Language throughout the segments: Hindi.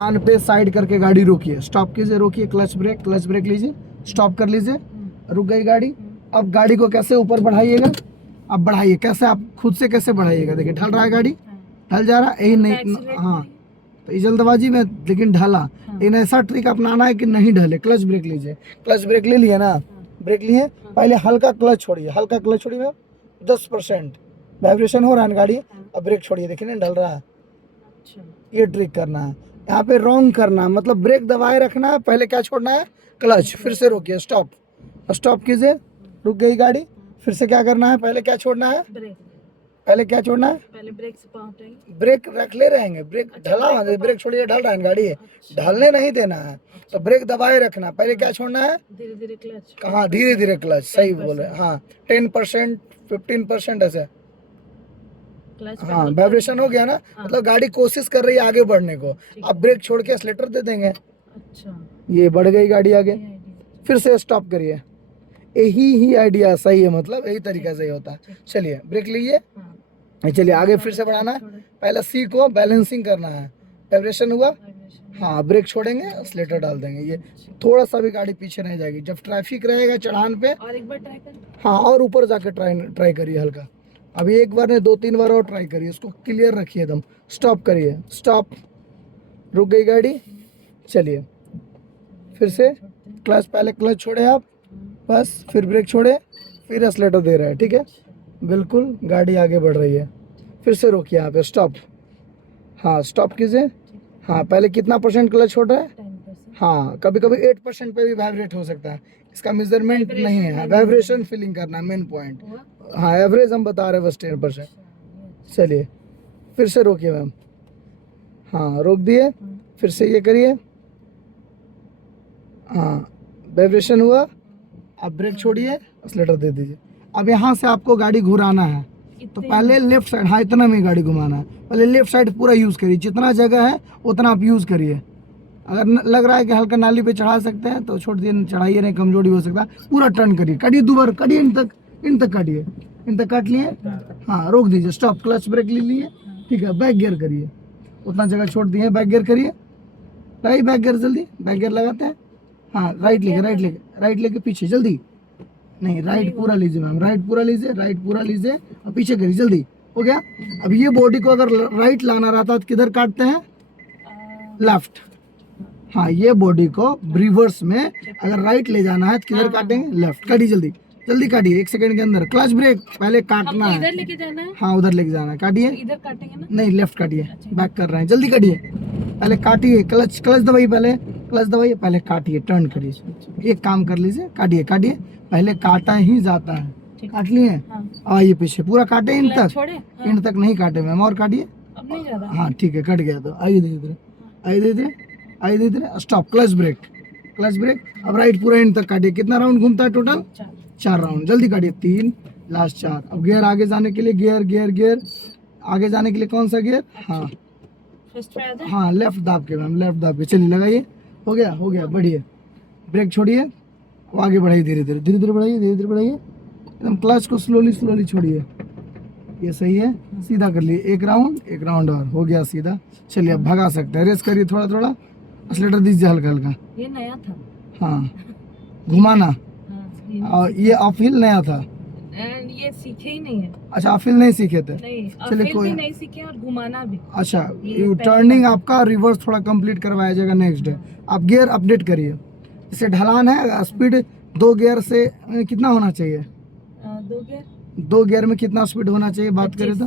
कान पे साइड करके गाड़ी रोकिए, स्टॉप कीजिए, रोकिए, क्लच ब्रेक लीजिए, स्टॉप कर लीजिए, रुक गई गाड़ी। अब गाड़ी को कैसे ऊपर बढ़ाइएगा, अब बढ़ाइए, कैसे आप खुद से कैसे बढ़ाइएगा, देखिए ढल रहा है गाड़ी, ढल जा रहा है, यही नहीं, हाँ तो ये जल्दबाजी में लेकिन ढला। इन ऐसा ट्रिक अपनाना है कि नहीं ढले। क्लच ब्रेक लीजिए, क्लच ब्रेक ले लिए ना, ब्रेक लिए, पहले हल्का क्लच छोड़िए, हल्का क्लच छोड़िए, 10% वाइब्रेशन हो रहा है गाड़ी, अब ब्रेक छोड़िए, देखिए ना ढल रहा है। ये ट्रिक करना है, यहाँ पे रॉन्ग करना है, मतलब ब्रेक दबाए रखना है, पहले क्या छोड़ना है, क्लच, फिर से रोकिए, स्टॉप, स्टॉप कीजिए, रुक गई गाड़ी, फिर से क्या करना है, पहले क्या छोड़ना है, पहले क्या छोड़ना है, पहले ब्रेक से पाँव हटाइए, ब्रेक रख ले रहेंगे, ब्रेक ढला हुआ, ब्रेक छोड़िए, ढल रहा है गाड़ी, ढलने नहीं देना है, तो ब्रेक दबाए रखना, पहले क्या छोड़ना है, धीरे धीरे क्लच, हाँ धीरे धीरे क्लच, सही बोले, हाँ 10% 15% ऐसे, क्लच हाँ वाइब्रेशन हो गया ना, मतलब गाड़ी कोशिश कर रही है आगे बढ़ने को, आप ब्रेक छोड़ के एक्सीलेटर दे देंगे, अच्छा ये बढ़ गई गाड़ी आगे, फिर से स्टॉप करिए, यही आइडिया सही है, मतलब यही तरीका सही होता है। चलिए ब्रेक लीजिए, चलिए आगे फिर से बढ़ाना है, पहले सी को बैलेंसिंग करना है, वाइब्रेशन हुआ, हाँ ब्रेक छोड़ेंगे, एक्सीलेटर डाल देंगे, ये थोड़ा सा भी गाड़ी पीछे नहीं जाएगी। जब ट्रैफिक रहेगा चढ़ान पे, और एक बार ट्राई कर, हाँ और ऊपर जाके ट्राई करिए हल्का, अभी एक बार नहीं 2-3 बार और ट्राई करिए, उसको क्लियर रखिए एकदम, स्टॉप करिए, स्टॉप, रुक गई गाड़ी, चलिए फिर से क्लच, पहले क्लच छोड़े आप, बस फिर ब्रेक छोड़े, फिर एक्सीलेटर दे रहे हैं, ठीक है, बिल्कुल गाड़ी आगे बढ़ रही है, फिर से रोकिए यहाँ पे, स्टॉप, हाँ स्टॉप कीजिए, हाँ पहले कितना % क्लच छोड़ रहा है, 10%, हाँ कभी कभी 8% पे भी वाइब्रेट हो सकता है, इसका मेजरमेंट नहीं है, वाइब्रेशन फीलिंग करना है मेन पॉइंट, हाँ एवरेज हम बता रहे हैं बस 10%। चलिए फिर से रोकिए मैम, हाँ रोक दिए, फिर से ये करिए, हाँ वाइब्रेशन हुआ, आप ब्रेक छोड़िए, एक्सीलेटर दे दीजिए। अब यहाँ से आपको गाड़ी घुराना है, तो पहले लेफ्ट साइड, हाँ इतना में गाड़ी घुमाना है, पहले लेफ्ट साइड पूरा यूज़ करिए, जितना जगह है उतना आप यूज़ करिए, अगर लग रहा है कि हल्का नाली पे चढ़ा सकते हैं तो छोड़ दिए, चढ़ाइए नहीं, कमजोरी हो सकता है, पूरा टर्न करिए, काटिए, दोबारा काटिए, इन तक काटिए, इन तक काट लिए, हाँ रोक दीजिए, स्टॉप, क्लच ब्रेक ले लिए, ठीक है, बैक गियर करिए, उतना जगह छोड़ दिए, बैक गियर करिए, लगाइए बैक गियर, जल्दी बैक गियर लगाते हैं, हाँ राइट लेके पीछे जल्दी, नहीं राइट पूरा लीजिए मैम, राइट पूरा लीजिए और पीछे करिए, जल्दी हो गया। अब ये बॉडी को अगर राइट लाना रहता तो किधर काटते हैं, लेफ्ट, हाँ ये बॉडी को रिवर्स में अगर राइट ले जाना है तो किधर काटेंगे, लेफ्ट, काटिए जल्दी, जल्दी काटिए, 1 सेकंड के अंदर, क्लच ब्रेक पहले काटना है, इधर लेके जाना है, हाँ उधर लेके जाना है, काटिए, इधर काटेंगे ना, नहीं लेफ्ट काटिए, बैक कर रहे हैं, जल्दी काटिए, पहले काटिए, क्लच दबाइए, पहले क्लच दबाइए, पहले काटिए, टर्न करिए, एक काम कर लीजिए, काटिए, पहले काटा ही जाता है, काट लिए, आइए पीछे पूरा काटे, इन तक नहीं काटे मैम, और काटिए, अब नहीं ज्यादा, हाँ ठीक है कट गया, तो आइए धीरे धीरे, स्टॉप, क्लच ब्रेक, अब राइट पूरा इन तक काटिए, कितना राउंड घूमता है टोटल, 4 राउंड, जल्दी काटिए, 3 लास्ट 4, अब गियर आगे जाने के लिए, गियर आगे जाने के लिए कौन सा गियर, हाँ लेफ्ट दाब के मैम, लेफ्ट दाब के, चलिए लगाइए, हो गया बढ़िया, ब्रेक छोड़िए, वो आगे बढ़ाइए, धीरे धीरे बढ़ाइए, एकदम क्लच को स्लोली छोड़िए, ये सही है, सीधा कर लिए, एक राउंड और हो गया सीधा। चलिए अब भगा सकते हैं, रेस करिए, थोड़ा एक्सीलेटर दीजिए हल्का, ये नया था, हाँ घुमाना, और ये अपहिल नया था, ये सीखे ही नहीं है, अच्छा अपहिल नहीं सीखे थे, चलिए कोई नहीं सीखे, और घुमाना भी, अच्छा टर्निंग आपका रिवर्स थोड़ा कंप्लीट करवाया जाएगा नेक्स्ट डे। आप गियर अपडेट करिए, इसे ढलान है, स्पीड 2 गियर से कितना होना चाहिए, 2 गियर में कितना स्पीड होना चाहिए, बात करें तो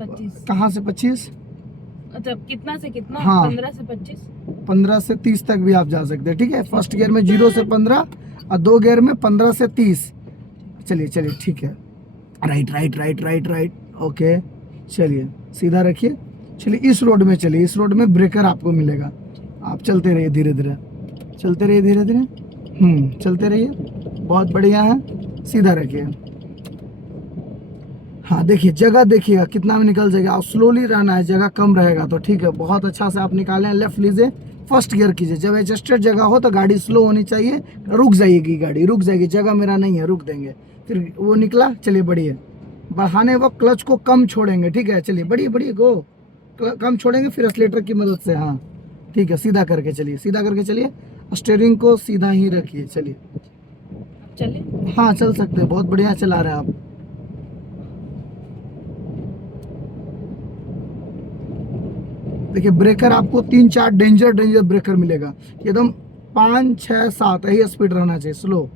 25, कहाँ से 25, मतलब कितना से कितना, हाँ 15 से 25, 15 से 30 तक भी आप जा सकते हैं, ठीक है, फर्स्ट गियर में 0 से 15 और 2 गियर में 15 से 30, चलिए ठीक है, राइट, ओके, चलिए सीधा रखिए, चलिए इस रोड में चलिए, इस रोड में ब्रेकर आपको मिलेगा, आप चलते रहिए धीरे धीरे, चलते रहिए, बहुत बढ़िया है, सीधा रखिए, हाँ देखिए जगह देखिएगा कितना में निकल जाएगा, आप स्लोली रहना है, जगह कम रहेगा तो ठीक है, बहुत अच्छा से आप निकालें, लेफ्ट लीजिए, फर्स्ट गियर कीजिए, जब एडजस्टेड जगह हो तो गाड़ी स्लो होनी चाहिए, रुक जाएगी गाड़ी, जगह मेरा नहीं है, रुक देंगे, फिर वो निकला, चलिए बढ़िया, बढ़ाने वक्त क्लच को कम छोड़ेंगे, ठीक है, चलिए बढ़िया गो, कम छोड़ेंगे, फिर एक्सीलेटर की मदद से, हाँ ठीक है, सीधा करके चलिए, सीधा करके चलिए, स्टीयरिंग को सीधा ही रखिए, चलिए। अब चले। हाँ चल सकते हैं, बहुत बढ़िया चला रहे हैं आप। देखिए ब्रेकर आपको 3-4 डेंजर ब्रेकर मिलेगा, एकदम 5, 6, 7 यही स्पीड रहना चाहिए, स्लो।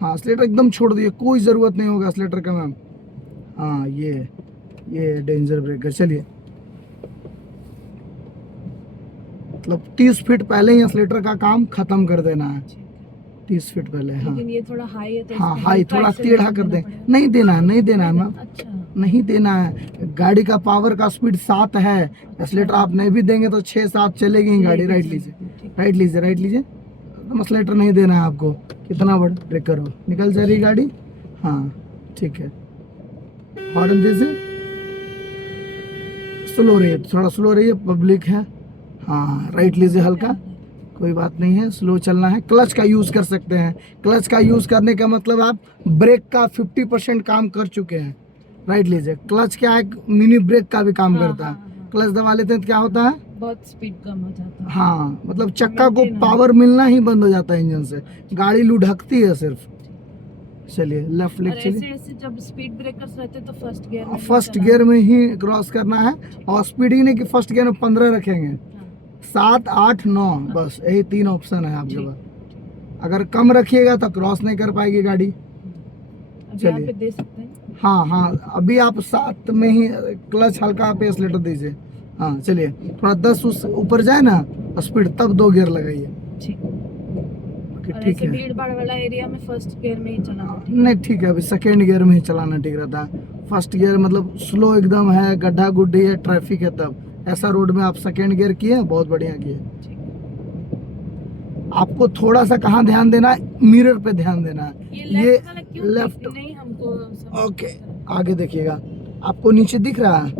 हाँ एक्सीलेटर एकदम छोड़ दिए, कोई ज़रूरत नहीं होगा एक्सीलेटर का मैम। हाँ ये डेंजर ब्रेकर। चलिए मतलब 30 फीट पहले ही एक्सीलेटर का काम खत्म कर देना है, 30 फीट पहले। हाँ लेकिन ये थोड़ा हाई है तो हाँ इसको हाई थोड़ा कैसे टेढ़ा कर देना दें, पड़ेगा? नहीं देना है मैम, अच्छा नहीं देना है। गाड़ी का पावर का स्पीड 7 है, एक्सीलेटर आप नहीं भी देंगे तो 6-7 चलेगी ही गाड़ी। राइट लीजिए, राइट लीजिए, राइट लीजिए, एक्सीलेटर नहीं देना है आपको, कितना बड़ा ब्रेकर हो, निकल जा रही गाड़ी। हाँ ठीक है, हॉर्न दीजिए, स्लो रहिए, थोड़ा स्लो रहिए, पब्लिक है। हाँ राइट लीजिए हल्का, कोई बात नहीं है, स्लो चलना है। क्लच का यूज़ कर सकते हैं, क्लच का यूज़ करने का मतलब आप ब्रेक का 50% काम कर चुके हैं। राइट लीजिए, क्लच क्या है, मिनी ब्रेक का भी काम करता है। क्लच दबा लेते हैं तो क्या होता है, बहुत स्पीड कम हो जाता है। हाँ मतलब चक्का को पावर मिलना ही बंद हो जाता है इंजन से, गाड़ी लुढ़कती है सिर्फ। चलिए लेफ्ट और लेग ऐसे चलिए, ऐसे जब स्पीड ब्रेकर्स रहते तो फर्स्ट गियर में फर्स्ट चलाना। गियर में ही क्रॉस करना है, और स्पीड ही नहीं कि फर्स्ट गियर में 15 रखेंगे, हाँ, 7, 8, 9 बस यही 3 ऑप्शन है आपके पास। अगर कम रखिएगा तो क्रॉस नहीं कर पाएगी गाड़ी। अब यहाँ चलिए। पे दे सकते हैं। हाँ अभी आप 7 में ही क्लच हल्का पे एक्सीलेटर दीजिए। हाँ चलिए, थोड़ा 10 उस ऊपर जाए ना स्पीड, तब 2 गियर लगाइए। ठीक। और ठीक ऐसे है, भीड़ भाड़ वाला एरिया में फर्स्ट गियर में ही चलाना ठीक नहीं ठीक है, अभी सेकेंड गियर में ही चलाना ठीक रहता है। फर्स्ट गियर मतलब स्लो एकदम है, गड्ढा गुड्ढी है, ट्रैफिक है, तब ऐसा रोड में आप सेकेंड गियर किए, बहुत बढ़िया किए। ठीक। आपको थोड़ा सा कहाँ ध्यान देना है, मिरर पे ध्यान देना है। ये ये लेफ्ट वाला क्यों लेफ्ट, नहीं हमको समझ ओके में आता है। आगे देखिएगा, आपको नीचे दिख रहा है,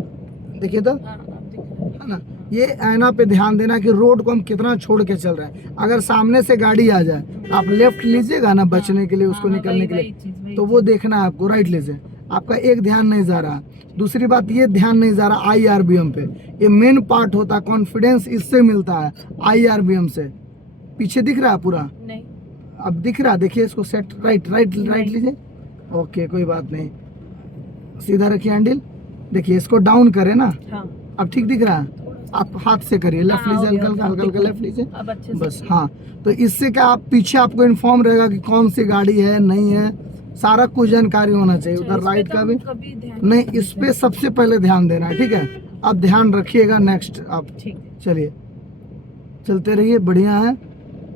देखिए तो, हाँ अब दिख रहा है। है ना। ये ऐना पे ध्यान देना कि रोड को हम कितना छोड़ के चल रहे हैं। अगर सामने से गाड़ी आ जाए तो आप लेफ्ट लीजिएगा ना बचने के लिए, उसको हाँ, निकलने के वही लिए, चीज़, तो वो देखना है आपको। राइट लीजिए, आपका एक ध्यान नहीं जा रहा। दूसरी बात ये ध्यान नहीं जा रहा IRBM पे, ये मेन पार्ट होता है, कॉन्फिडेंस इससे मिलता है IRBM से। पीछे दिख रहा है पूरा, नहीं अब दिख रहा है, देखिए इसको सेट, राइट राइट राइट नहीं। लीजिए, ओके कोई बात नहीं, सीधा रखिए हैंडल। देखिए इसको डाउन करें ना, हाँ अब ठीक दिख रहा है, थोड़ा सा। आप हाथ से करिए, लेफ्ट हाँ, लीजिए, हो गया, हल्का हल्का हल्का लेफ्ट लीजिए, अब अच्छे से बस। हाँ तो इससे क्या, आप पीछे आपको इन्फॉर्म रहेगा कि कौन सी गाड़ी है नहीं है, सारा कुछ जानकारी होना चाहिए। अच्छा, उधर इस पे राइट तो का हम भी कभी ध्यान नहीं, देते इस पे हैं। सबसे पहले ध्यान देना है, ठीक है। अब ध्यान रखिएगा, नेक्स्ट आप ठीक है। चलिए, चलते रहिए, बढ़िया है।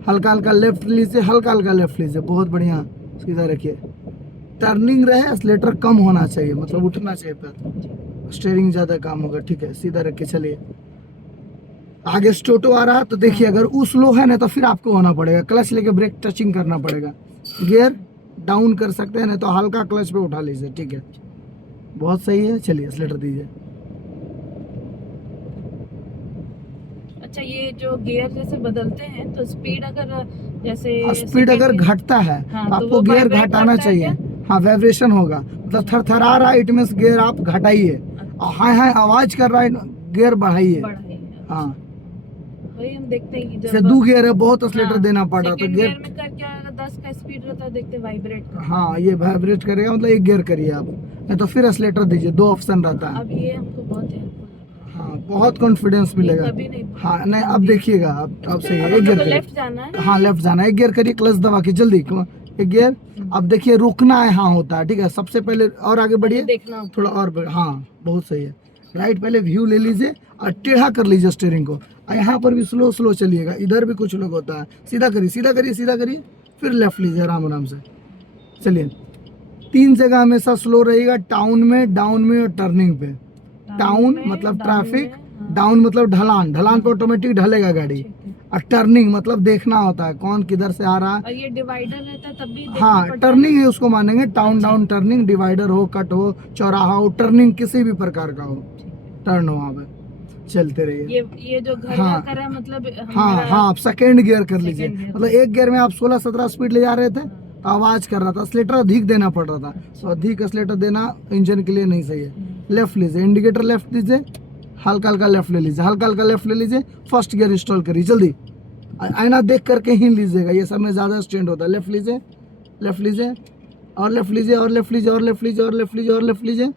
हल्का हल्का लेफ्ट लीजिए, हल्का हल्का लेफ्ट लीजिए, बहुत बढ़िया, सीधा रखिए। टर्निंग रहे, एक्सीलेटर कम होना चाहिए, मतलब उठना चाहिए पैर, स्टीयरिंग ज़्यादा काम होगा। ठीक है, सीधा रख के चलिए। आगे स्टोटो आ रहा है तो देखिए, अगर वो स्लो है ना तो फिर आपको होना पड़ेगा, क्लच लेके ब्रेक टचिंग करना पड़ेगा। गियर डाउन कर सकते हैं, नहीं तो हल्का क्लच पे उठा लीजिए। ठीक है, बहुत सही है। चलिए एक्सीलेटर दीजिए। अच्छा, ये जो गियर जैसे बदलते हैं तो स्पीड अगर जैसे स्पीड अगर second- घटता है हाँ, तो तो आपको वो गियर vibrate घटाना करता है चाहिए। हाँ वाइब्रेशन होगा, मतलब थरथरा रहा है, इट मींस गियर आप घटाइए, और हाय हाय आवाज कर रहा है, गियर बढ़ाइए। बढ़ाइए। हाँ वही हम देखते हैं कि जैसे जब 2 गियर है, बहुत एक्सीलेटर देना पड़ रहा, तो सेकंड गियर गियर, में करके अगर 10 का स्पीड रहता है देखते वाइब्रेट कर। हाँ ये वाइब्रेट करेगा, मतलब 1 गियर करिए आप, नहीं तो फिर एक्सीलेटर दीजिए। 2 ऑप्शन रहता है। अब ये हमको बहुत हेल्पफुल हाँ बहुत कॉन्फिडेंस मिलेगा। कभी नहीं। हाँ नहीं, अब देखिएगा, अब सही है। 1 अब गियर हमको करिए, लेफ्ट जाना है। हाँ लेफ्ट जाना है, 1 गियर करिए, क्लच दबा के जल्दी, 1 गियर। अब देखिए रुकना है, हाँ होता है, ठीक है। सबसे पहले और आगे बढ़िए, देखना होता थोड़ा और हाँ बहुत सही है। राइट पहले व्यू ले लीजिए और टेढ़ा कर लीजिए स्टीयरिंग को, और यहाँ पर भी स्लो स्लो चलिएगा, इधर भी कुछ लोग होता है। सीधा करिए, सीधा करिए, सीधा करिए, फिर लेफ्ट लीजिए आराम आराम से। चलिए 3 जगह हमेशा स्लो रहिएगा, टाउन में, डाउन में और टर्निंग पे। टाउन मतलब ट्रैफिक, डाउन मतलब ढलान, ढलान पे ऑटोमेटिक ढलेगा गाड़ी, और टर्निंग मतलब देखना होता है कौन किधर से आ रहा है। और ये डिवाइडर रहता है तब भी देखना हाँ पड़ता है। टर्निंग है उसको मानेंगे, टाउन डाउन टर्निंग, डिवाइडर हो, कट हो, चौराहा हो, टर्निंग किसी भी प्रकार का हो, टर्न हो, वहाँ पे चलते रहिए। ये जो घर हाँ। कर रहा है मतलब हाँ हमारा- हाँ, आप सेकेंड गियर कर लीजिए, Second gear। मतलब 1 गियर में आप 16-17 स्पीड ले जा रहे थे तो आवाज कर रहा था, एक्सीलेटर अधिक देना पड़ रहा था, तो अधिक एक्सीलेटर देना इंजन के लिए नहीं सही है। लेफ्ट लीजिए, इंडिकेटर लेफ्ट दीजिए, हल्का हल्का लेफ्ट ले लीजिए, हल्का हल्का लेफ्ट ले लीजिए, फर्स्ट गियर इंस्टॉल करिए जल्दी। आईना देख करके ही लीजिएगा, ये सब में ज़्यादा स्टैंड होता है। लेफ्ट लीजिए, लेफ्ट लीजिए, और लेफ्ट लीजिए, और लेफ्ट लीजिए, और लेफ्ट लीजिए, और लेफ्ट लीजिए, और लेफ्ट लीजिए,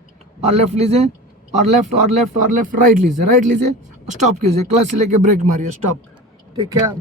और लेफ्ट लीजिए, और लेफ्ट, और लेफ्ट, और लेफ्ट, राइट लीजिए, राइट लीजिए, स्टॉप कीजिए, क्लच लेके ब्रेक मारिए, स्टॉप। ठीक है।